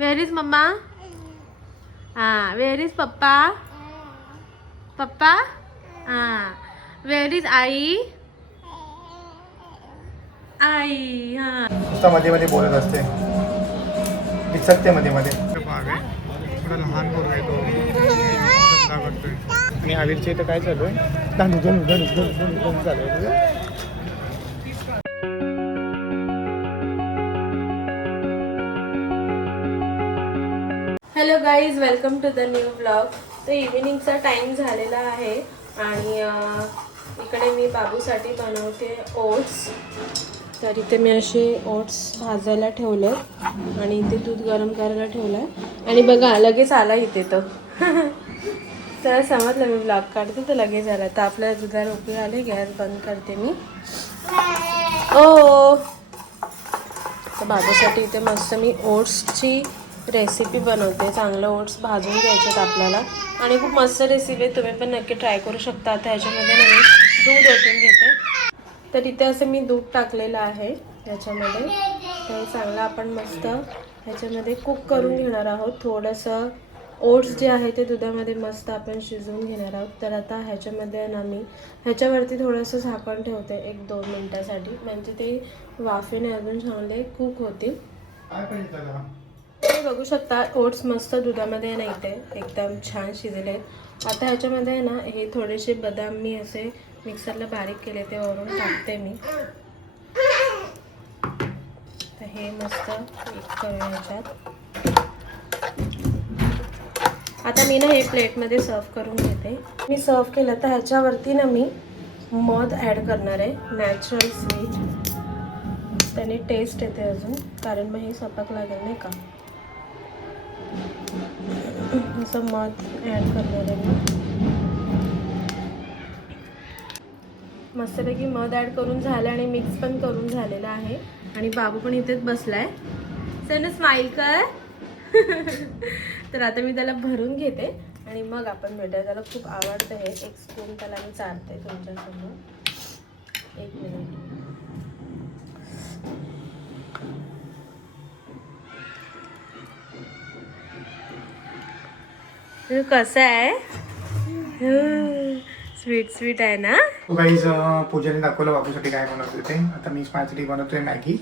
Wear is mama? हां. Where is papa? Papa? हां. Where is आई? आई. हां. नुसता मध्ये मध्ये बोलत असते, दिसत ते मध्ये मध्ये. बाग आहे, थोडा लहान मुलगा आहे तो धंदा करतोय. आणि आविरच्या इथं काय चालू आहे? धनु धनु धनु धनु धनु धनु चालू आहे. Hello guys, welcome to the new blog. तर इव्हिनिंगचा टाईम झालेला आहे आणि इकडे मी बाबूसाठी बनवते ओट्स. तर इथे मी असे ओट्स भाजायला ठेवले आणि इथे दूध गरम करायला ठेवलं आहे. आणि बघा लगेच आला इथे तो. तर समजलं मी ब्लॉग काढते तर लगेच आला. तर आपल्या दुधाला उकळी आले, गॅस बंद करते मी. ओ तर बाबूसाठी इथे मस्त मी ओट्सची रेसिपी बनवते. चांगलं ओट्स भाजून घ्यायचेत आपल्याला आणि खूप मस्त रेसिपी आहे. तुम्ही पण नक्की ट्राय करू शकता. आता ह्याच्यामध्ये ना मी दूध ओतून घेते. तर इथे असं मी दूध टाकलेलं आहे ह्याच्यामध्ये. तर चांगलं आपण मस्त ह्याच्यामध्ये कुक करून घेणार आहोत. थोडंसं ओट्स जे आहे ते दुधामध्ये मस्त आपण शिजवून घेणार आहोत. तर आता ह्याच्यामध्ये ना मी ह्याच्यावरती थोडंसं झाकण ठेवते 1-2 मिनटासाठी, म्हणजे ते वाफेने अजून चांगले कुक होतील. तुम्ही बघू शकता ओट्स मस्त दुधामध्ये नाही ते एकदम छान शिजले. आता ह्याच्यामध्ये ना हे थोडेसे बदाम मी असे मिक्सरला बारीक केले, ते वरून टाकते मी. तर हे मस्त मिक्स करूया ह्याच्यात. आता मी ना हे प्लेटमध्ये सर्व करून घेते. मी सर्व केलं तर ह्याच्यावरती ना मी मध ॲड करणार आहे, नॅचरल स्वीट. त्याने टेस्ट येते अजून, कारण मग हे सपक लागेल नाही का. असं मध ॲड करणार आहे मी. मस्तपैकी मध ॲड करून झालं आणि मिक्स पण करून झालेलं आहे. आणि बाबू पण इथेच बसलाय. सर स्माईल कर. तर आता मी त्याला भरून घेते आणि मग आपण भेटूया. त्याला खूप आवडतं हे. एक स्पून त्याला मी चालते तुमच्यासमोर. 1 मिनिट. कसं आहे? स्वीट स्वीट आहे ना. गाईज, पूजाने दाखवलं बाबूसाठी काय बनवते ते. आता मी माझ्यासाठी बनवतोय मॅगी.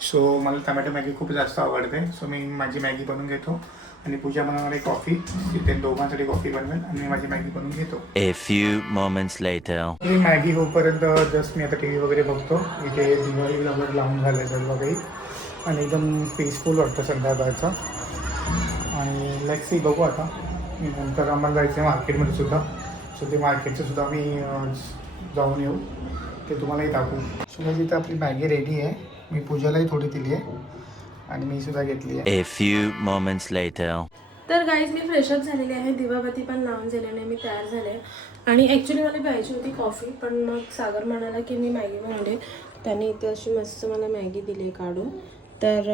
सो मला टमॅटो मॅगी खूप जास्त आवडते. सो मी माझी मॅगी बनवून घेतो आणि पूजा बनवणार आहे कॉफी. तिथे दोघांसाठी कॉफी बनवेल आणि मी माझी मॅगी बनवून घेतो. A few moments later. He Maggi होईपर्यंत जस्ट मी आता टी व्ही वगैरे बघतो. इथे दिवाळी वगैरे लावून झालं आहे सर्व काही आणि एकदम पीसफुल वाटतं संध्याकाळचं. आणि लेट्स सी, बघू आता. नंतर आम्हाला जायचं आहे मार्केटमध्ये सुद्धा. सो ते मार्केटचं सुद्धा मी जाऊन येऊ, ते तुम्हालाही दाखवू. सो म्हणजे इथं आपली मॅगी रेडी आहे. मी पूजालाही थोडी दिली आहे आणि मी सुद्धा घेतली आहे. A few moments later. तर गाईज मी फ्रेशअप झालेली आहे. दिवाबत्ती पण लावून झालेली आहे. मी तयार झाले आणि ॲक्च्युली मला प्यायची होती कॉफी, पण मग सागर म्हणाला की मी मॅगी बनवले. त्याने इथे अशी मस्त मला मॅगी दिली काढून. तर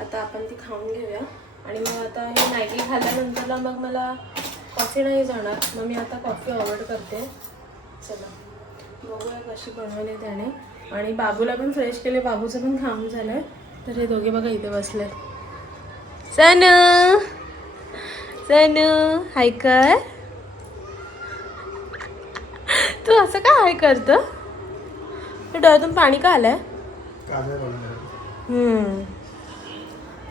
आता आपण ती खाऊन घेऊया आणि मग आता हे मॅगी खाल्ल्यानंतरला मग मला कॉफी नाही जाणार. मग मी आता कॉफी अवॉइड करते. चला बघूया कशी बनवली त्याने. आणि बाबूला पण फ्रेश केले, बाबूचं पण खाऊन झालं आहे. तर हे दोघे बघा इथे बसले. सनू सनू हाय कर. तू असं का हाय करतं? डोळ्यातून पाणी का आलंय?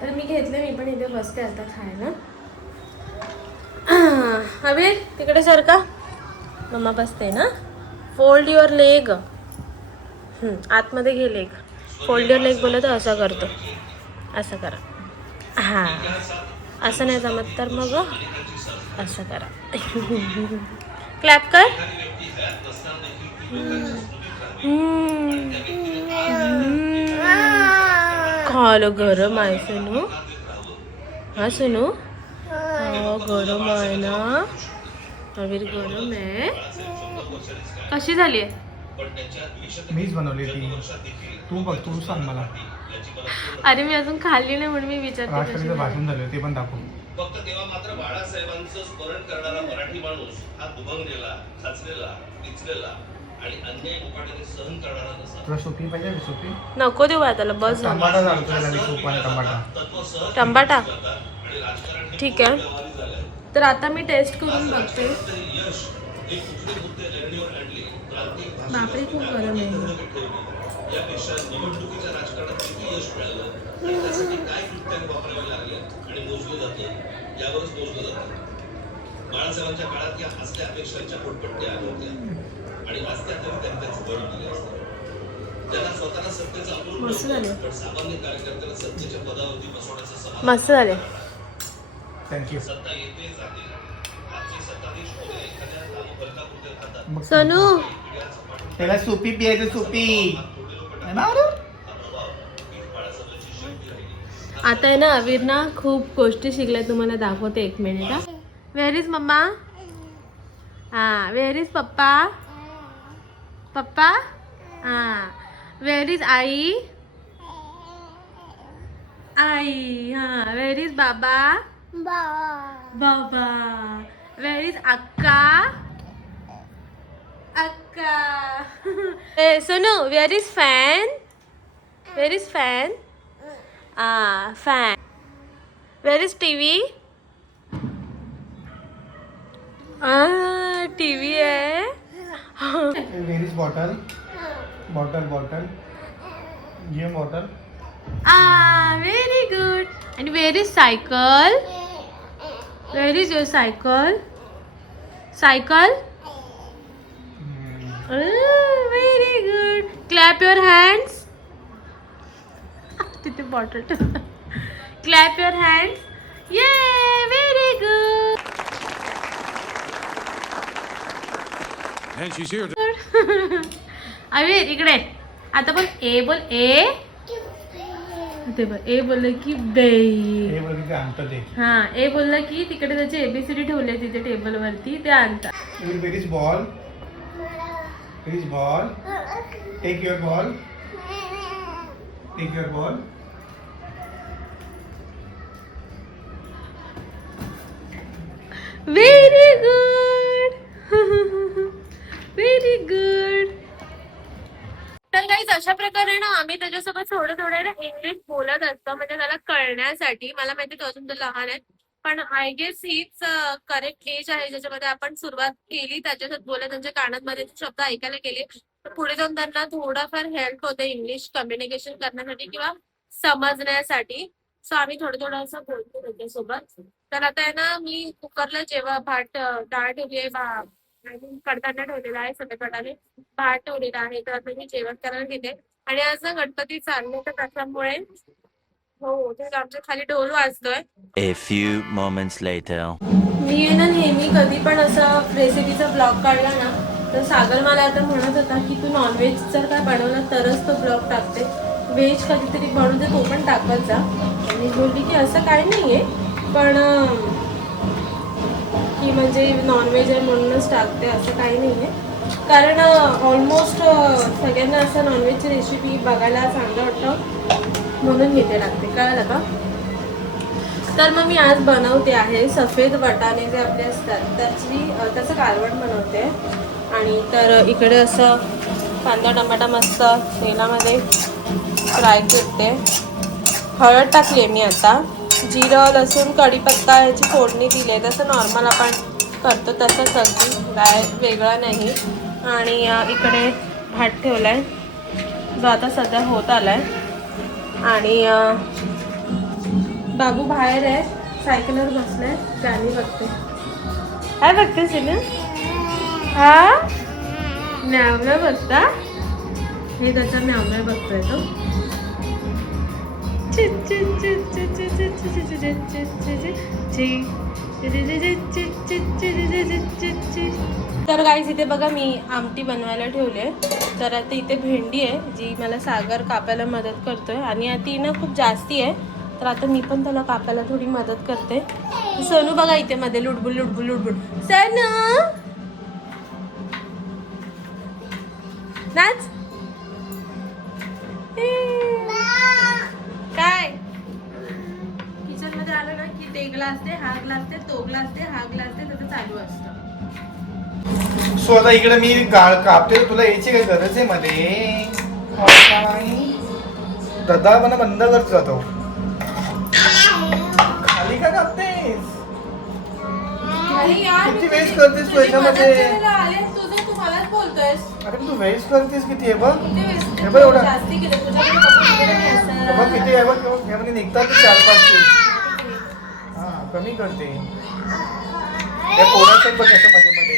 तर मी घेतले, मी पण इथे बसते आता खायला. अबे तिकडे सारखा मम्मा बसते ना. Fold your leg. आतमध्ये घे लेग. फोल्ड युअर लेग बोलत असं करतो. असं करा. हां, असं नाही जमत तर मग असं करा. क्लॅप कर. खायला गरम आहे सुनू. हा सुनू, गरम आहे ना. अवीर गरम आहे. कशी झाली आहे? मीच बनवली ती. तू बघ, तू सांग मला. अरे मी अजून खाल्ली नाही म्हणून मी विचारते. राष्ट्रपतीचं भाषण झालं ते पण दाखव. फक्त तेव्हा मात्र बाळासाहेबांचं स्मरण करणारा मराठी माणूस हा दुभंगलेला, खचलेला, पिचलेला तुला सोपी पाहिजे का सोपी? नको देऊ बाळा त्याला, बस झालं. टमाटा चालतो त्याला, सूप आणि टमाटा. टमाटा ठीक आहे. तर आता मी टेस्ट करून बघते. बापरे खूप गरम आहे. मस्त झाले, मस्त झाले. थँक्यू. सोनू त्याला सुपी पियायचं, सुपी. आता आहे ना अवीर ना खूप गोष्टी शिकल्या, तुम्हाला दाखवते 1 मिनिट. हा, व्हेर इज मम्मा? हा, व्हेर इज पप्पा? पप्पा? हा, व्हेर इज आई? आई. हा, व्हेर इज बाबा? बाबा. व्हेर इज अक्का? अक्का. ए Sonu, where is fan? Where is fan? Fan. Where is TV? TV आहे. Where is bottle? बॉटल. घे bottle. Very good. And where is cycle? Where is your cycle? Cycle? Very good. Clap your hands. तिथे bottle. Clap your hands. Yay! Very good. And she's here. अवीर इकडे. आता बोल ए, बोल ए. ते बघ, ए बोललं की बे. हे बघ इथे आणतं ते. हा, ए बोललं की तिकडे त्याचे एबीसीडी ठेवले तिथे टेबल वरती, ते आणतात. Where is ball? Where is ball? Take your ball. Take your ball. Very good. Very good. तर गाईज अशा प्रकारे ना आम्ही त्याच्यासोबत थोडं थोडं ना इंग्लिश बोलत असतो, म्हणजे त्याला कळण्यासाठी. मला माहिती तो अजून तो लहान आहे, पण आय गेस हीच करेक्ट एज आहे ज्याच्यामध्ये आपण सुरुवात केली त्याच्यासोबत बोलत, त्यांच्या कानांमध्ये शब्द ऐकायला गेले तर पुढे जाऊन त्यांना थोडाफार हेल्प होते इंग्लिश कम्युनिकेशन करण्यासाठी किंवा समजण्यासाठी. सो आम्ही थोडं थोडं असं बोलतो त्याच्यासोबत. तर आता आहे ना मी कुकरला जेव्हा डाळ ठेवली आहे, कडधान्य ठेवलेला आहे, संध्याकाळी भात ठेवलेला आहे, तर आता मी जेवण करायला घेते. आणि आज ना गणपती चालले तर त्याच्यामुळे हो ते आमच्या खाली ढोल वाजतोय. A few moments later. मी आहे ना नेहमी कधी पण असं रेसिपीचा ब्लॉग काढला ना तर सागर मला आता म्हणत होता की तू नॉनव्हेज जर काय बनवलं तरच तो ब्लॉग टाकते, व्हेज कधीतरी बनवते तो पण टाकत जा. आणि बोलली की असं काही नाही आहे, पण की म्हणजे नॉनव्हेज आहे म्हणूनच टाकते असं काही नाही आहे. कारण ऑलमोस्ट सगळ्यांना असं नॉनव्हेजची रेसिपी बघायला चांगलं वाटतं म्हणून मी ते टाकते, कळलं का? तर मग मी आज बनवते आहे सफेद वाटाणे जे आपले असतात त्याचं कालवण बनवते. आणि तर इकडे असं कांदा टमाटा मस्त तेलामध्ये फ्राय करते. हळद टाकली आहे मी आता, जिरं लसूण कढीपत्ता ह्याची फोडणी दिली आहे, तसं नॉर्मल आपण करतो तसंच अगदी काय वेगळं नाही. आणि इकडे भात ठेवला आहे जो आता सध्या होत आला आहे. आणि बाबू बाहेर आहे, सायकलवर बसलाय, गाणी बघते. काय बघते सिने? हा म्यावम्या बघता, हे त्याचा म्यावम्या बघतोय तो. तर गाईज इथे बघा मी आमटी बनवायला ठेवले. तर आता इथे भेंडी आहे जी मला सागर कापायला मदत करतोय, आणि ती ना खूप जास्ती आहे तर आता मी पण त्याला कापायला थोडी मदत करते. सोनू बघा इथे मध्ये लुडबुड लुडबुड लुडबुड. सोनू नाच. काय किचन मध्ये आलं ना की ते ग्लास दे, हा ग्लास दे, तो ग्लास दे, हा ग्लास दे, त्याचं चालू असतं. सो आता इकडे मी कापते, तुला यायची काय गरज आहे मध्ये? दादा पण बंद करत जातो. खाली का कापतेस? किती वेस्ट करतेस तू याच्यामध्ये? तुम्हालाच बोलतोयस. अरे तू वेस्ट करतेस किती आहे बघ. किती हे बघ एवढा. जास्ती केलं तुझ्याकडे बघ किती आहे बघ. यामध्ये निघतात 4-5 पीस. हा कमी करते. या पोराचं बघ असं मध्ये मध्ये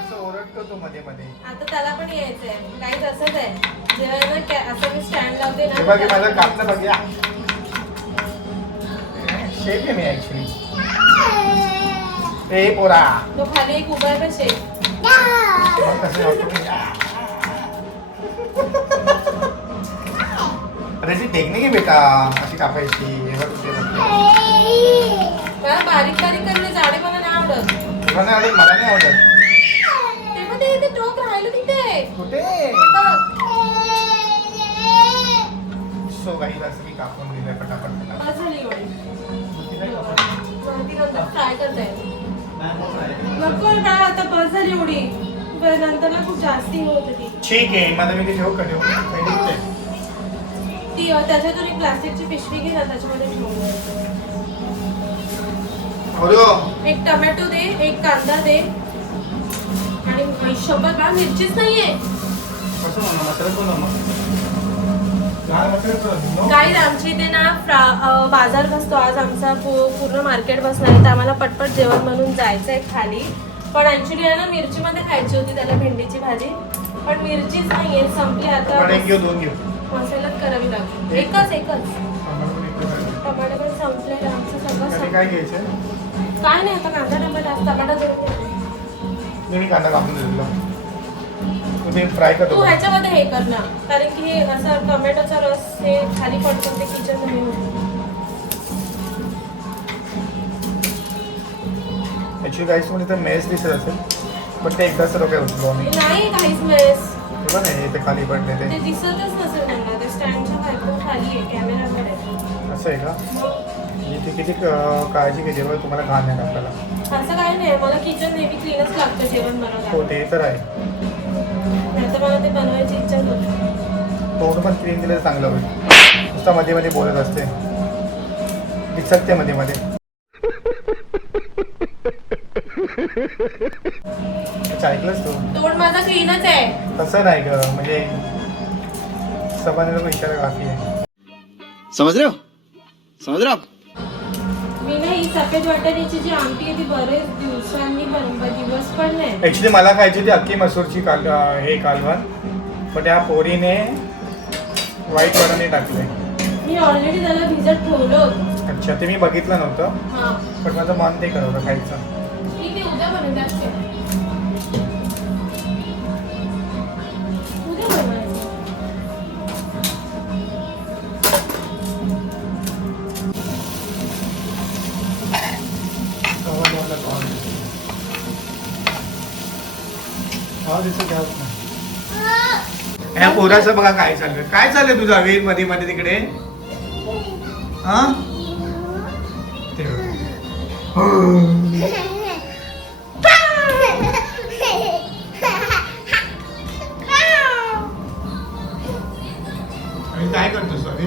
असं ओरडतो तो मध्ये मध्ये. आता त्याला पण यायचंय. काही तसंच आहे. जेव्हा ना असं मी स्टँड लावते हे ना. बघ माझं कापणं बघ या. शेप आहे मी ऍक्च्युली. ए पोरा. तो खाली एक उभा आहे का शेप. मग कसं वाटतं मी? अरे ती टेक्निक आहे बेटा अशी कापायची. हे बघ ते बघ. मला बारीक बारीक करणे जाडे मला नाही आवडत. तुला नाही आवडत, मला नाही आवडत. तेव्हा ते टोक राहिलं तिथे. कुठे? बघ. सो काही असं मी कापून दिलंय पटापट. बस झाली एवढी. ती नंतर फ्राय करता येईल. नको रे बाळा, आता बस झाली एवढी. बरं, नंतर ना खूप जास्ती होत ती. ठीक आहे माझं मी ते ठेवू का ठेवू? ती त्याच्यातून एक प्लास्टिकची पिशवी घे ना, त्याच्यामध्ये ठेवून द्यायचं. एक टोमॅटो दे, एक कांदा दे आणि शंभर ग्राम मिरचीच नाहीये. कसं म्हणा मसाला बनव मग. गाईज आमच्या इथे ना बाजार बसतो. आज आमचा पूर्ण मार्केट बसणार आहे, तर आम्हाला पटपट जेवण म्हणून जायचं आहे खाली. पण ऍक्च्युली आहे ना मिरचीमध्ये खायची होती त्याला भेंडीची भाजी, पण मिरचीच नाहीये, संपली. आता मसाल्यात करावी लागेल. एकच टमाटर पण संपले आमचं सगळं. काय घ्यायचं? काय नाही, आता कांदा टमाटर टमाटा जोडून मी कांदा कापून दिलेला तुम्ही फ्राय करतो. तू ह्याच्यामध्ये हे कर ना, कारण की हे असं टोमॅटोचा रस हे खाली पडतो ते किचन मध्ये होतं. ॲक्च्युली काहीच म्हणजे तर मेस दिसत असेल, पण ते एकदा सर्व काय उचलो आम्ही. नाही काहीच मेस बघा नाही ते खाली पडले ते ते. दिसतच नसेल त्यांना. ते स्टँडच्या खाली आहे, कॅमेराकडे. असं आहे का? इथे किती काळजी घेते बघ तुम्हाला घाण आहे आपल्याला. असं काही नाही, मला किचन नेहमी क्लीनच लागतं जेवण हो बनवलं. ते तर आहे. नाहीतर मला ते बनवायची इच्छा होती. तोंड पण क्लीन दिलं तर चांगलं होईल. नुसता मध्ये मध्ये बोलत असते, दिसते मध्ये मध्ये. ऐकलंच तू? तोंड माझा क्लीनच आहे. तसं नाही ग, म्हणजे समाजाला विचार काफी आहे. समझ रहे हो? समझ रहे हो आप? मी ना ही सफेद वाटाण्याची जी आमटी आहे ती बरेच दिवसांनी दिवस पण नाही. ऍक्च्युली मला खायची होती अख्खी मसूरची हे कालवण, पण त्या पोरीने वाईट वाटाणे टाकले. मी ऑलरेडी त्याला भिजत ठेवलं होतं. अच्छा ते मी बघितलं नव्हतं, हां पण माझं मन ते करवलं खायचं. ठीक आहे, उद्या बनवून द्या. उद्या बनवायचं. ह्या पोराचं बघा काय चाललंय तुझा वेळ मध्ये मध्ये तिकडे. हा ते काय करतोस अरे?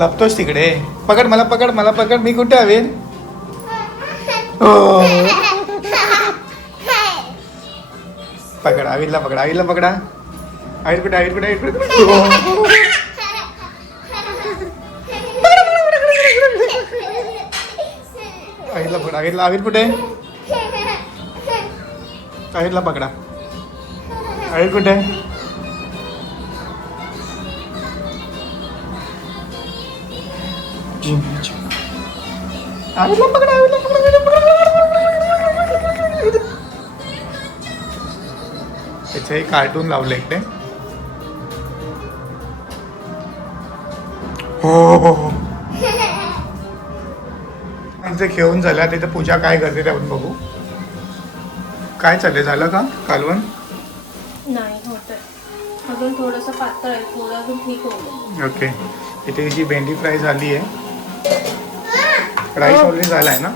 लपतोस तिकडे. पकड मला पकड मी कुठे हवे? पकड आविरला पकडा. आविर कुठे? आविर कुठे? आविरला पकडा. आविर कुठे? आविरला पकडा. त्याचंही कार्टून लावलं इकडे. हो त्यांचं खेळून झालं. तिथं पूजा काय करते ते आपण बघू. काय चाललंय? झालं का कालवण? नाही होत, अजून थोडंसं पातळ आहे, थोडं अजून ठीक होईल. ओके. इथे जी भेंडी फ्राय झाली आहे. राईस ऑलरेडी झाला आहे ना?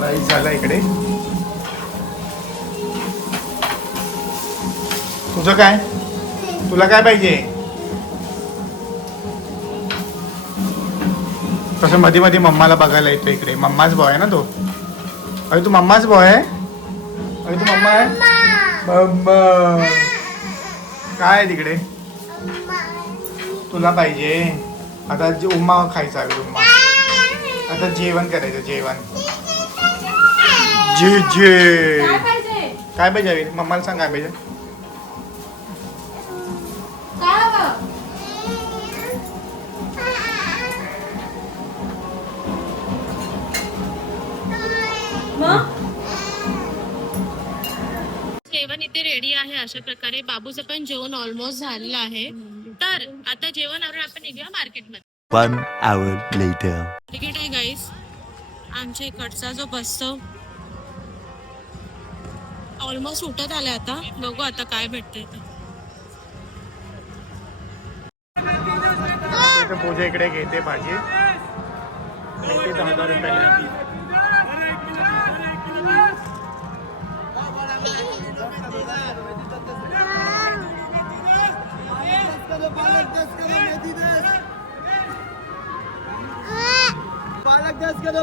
राईस झाला इकडे. तुझं काय? तुला काय पाहिजे? तसं मध्ये मध्ये मम्माला बघायला येतो इकडे. मम्माच बॉय आहे ना तो. अरे तू मम्माच बॉय आहे. अरे तू मम्मा आहे. मम्मा काय आहे तिकडे? तुला पाहिजे. आता उम्मा खायचा आहे. उम्मा आता जेवण करायचं. जेवण जे जे काय पाहिजे? मम्माला सांग काय पाहिजे. जेवण इथे रेडी आहे. अशा प्रकारे बाबूचं पण जेवण ऑलमोस्ट झालेलं आहे. तर आता जेवण आपण निघूया मार्केटमध्ये. 1 hour later. तिकीट आहे गाईस. आमच्या इकडचा जो बसतो ऑलमोस्ट उठत आले. आता बघू आता काय भेटते ते. पूजा इकडे घेते भाजी. 10 रुपये.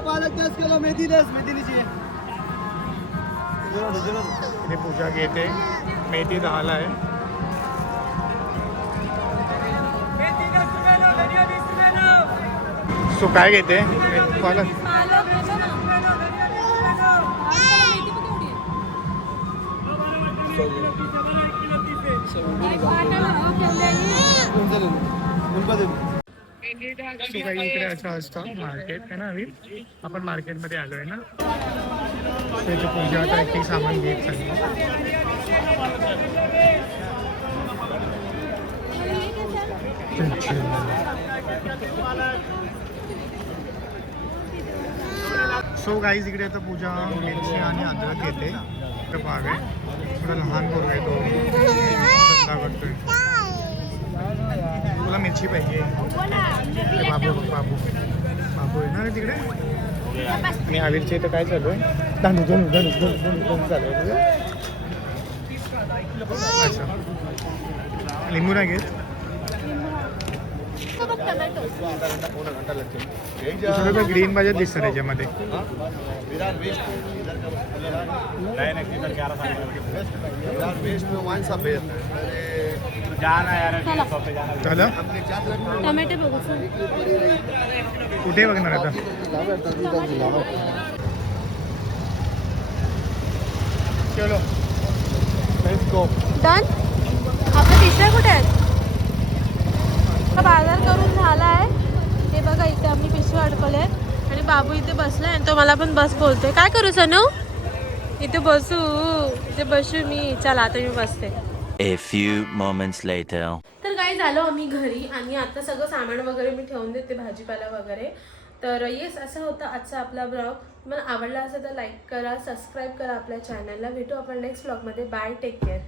पालक 10 किलो मेथी 10 मेथी लीजिए. हे पूजा घेते. मेथी 10ला आहे. सो काय घेते? पालक. सो काही इकडे असं असतं मार्केट आहे ना. आम्ही आपण मार्केटमध्ये आलो आहे ना. त्याची पूजा आता एक सामान घेत चालली. सो गाईज इकडे आता पूजा मिरची आणि अद्रक येते. तर बाग आहे. थोडा लहान पोरगा आहे तो. धंदा करतोय. तुला मिरची पाहिजे. बाबू बाबू बाबू आहे ना तिकडे. आणि आविरचे इथं काय चालू आहे? धनु धनु धनु धनु धनु धनु चालू आहे तुझं. अच्छा लिंबू नाही घेत. सगळं ग्रीन भाज्या दिसतं त्याच्यामध्ये. झालं टोमॅटो बघू. कुठे बघणार आता? चलो लेट्स गो. डन. आपल्या पिशव्या कुठे आहेत? बाजार करून झाला आहे. हे बघा इथे आम्ही पिशव्या अडकवले आहेत. आणि बाबू इथे बसलाय आणि तो मला पण बस बोलतोय. काय करू सनू? इथे बसू. इथे बसू मी. चला आता मी बसते. A few moments later. तर काय झालं आम्ही घरी आणि आता सगळं सामान वगैरे मी ठेवून देते. भाजीपाला वगैरे. तर येस असं होतं आजचा आपला ब्लॉग. तुम्हाला आवडला असेल तर लाईक करा, सबस्क्राईब करा आपल्या चॅनलला. भेटू आपण नेक्स्ट ब्लॉगमध्ये. बाय. Take care.